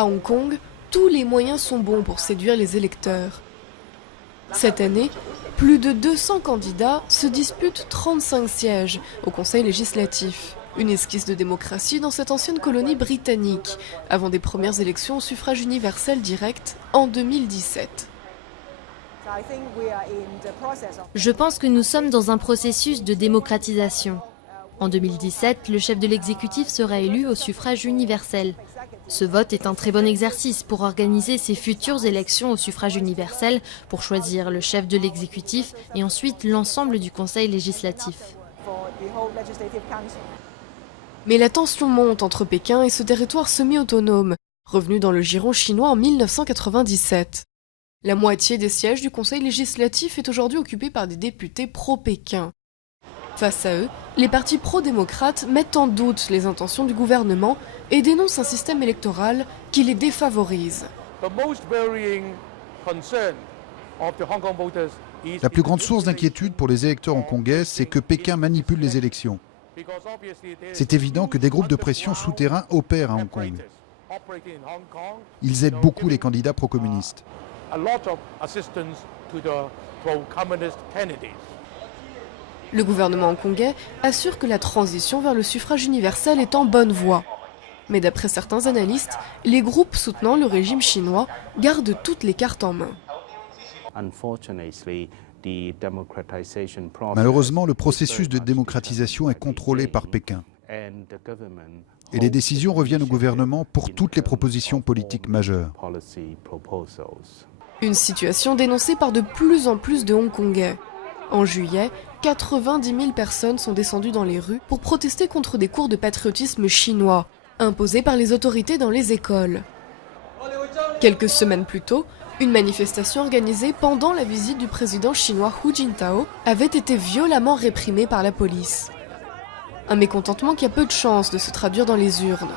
À Hong Kong, tous les moyens sont bons pour séduire les électeurs. Cette année, plus de 200 candidats se disputent 35 sièges au Conseil législatif. Une esquisse de démocratie dans cette ancienne colonie britannique, avant des premières élections au suffrage universel direct en 2017. Je pense que nous sommes dans un processus de démocratisation. En 2017, le chef de l'exécutif sera élu au suffrage universel. Ce vote est un très bon exercice pour organiser ces futures élections au suffrage universel, pour choisir le chef de l'exécutif et ensuite l'ensemble du Conseil législatif. Mais la tension monte entre Pékin et ce territoire semi-autonome, revenu dans le giron chinois en 1997. La moitié des sièges du Conseil législatif est aujourd'hui occupée par des députés pro-Pékin. Face à eux, les partis pro-démocrates mettent en doute les intentions du gouvernement et dénoncent un système électoral qui les défavorise. La plus grande source d'inquiétude pour les électeurs hongkongais, c'est que Pékin manipule les élections. C'est évident que des groupes de pression souterrains opèrent à Hong Kong. Ils aident beaucoup les candidats pro-communistes. Le gouvernement hongkongais assure que la transition vers le suffrage universel est en bonne voie. Mais d'après certains analystes, les groupes soutenant le régime chinois gardent toutes les cartes en main. Malheureusement, le processus de démocratisation est contrôlé par Pékin. Et les décisions reviennent au gouvernement pour toutes les propositions politiques majeures. Une situation dénoncée par de plus en plus de Hongkongais. En juillet, 90 000 personnes sont descendues dans les rues pour protester contre des cours de patriotisme chinois, imposés par les autorités dans les écoles. Quelques semaines plus tôt, une manifestation organisée pendant la visite du président chinois Hu Jintao avait été violemment réprimée par la police. Un mécontentement qui a peu de chances de se traduire dans les urnes.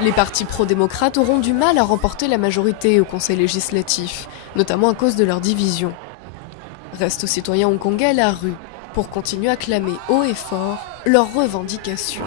Les partis pro-démocrates auront du mal à remporter la majorité au Conseil législatif, notamment à cause de leur division. Reste aux citoyens hongkongais la rue pour continuer à clamer haut et fort leurs revendications.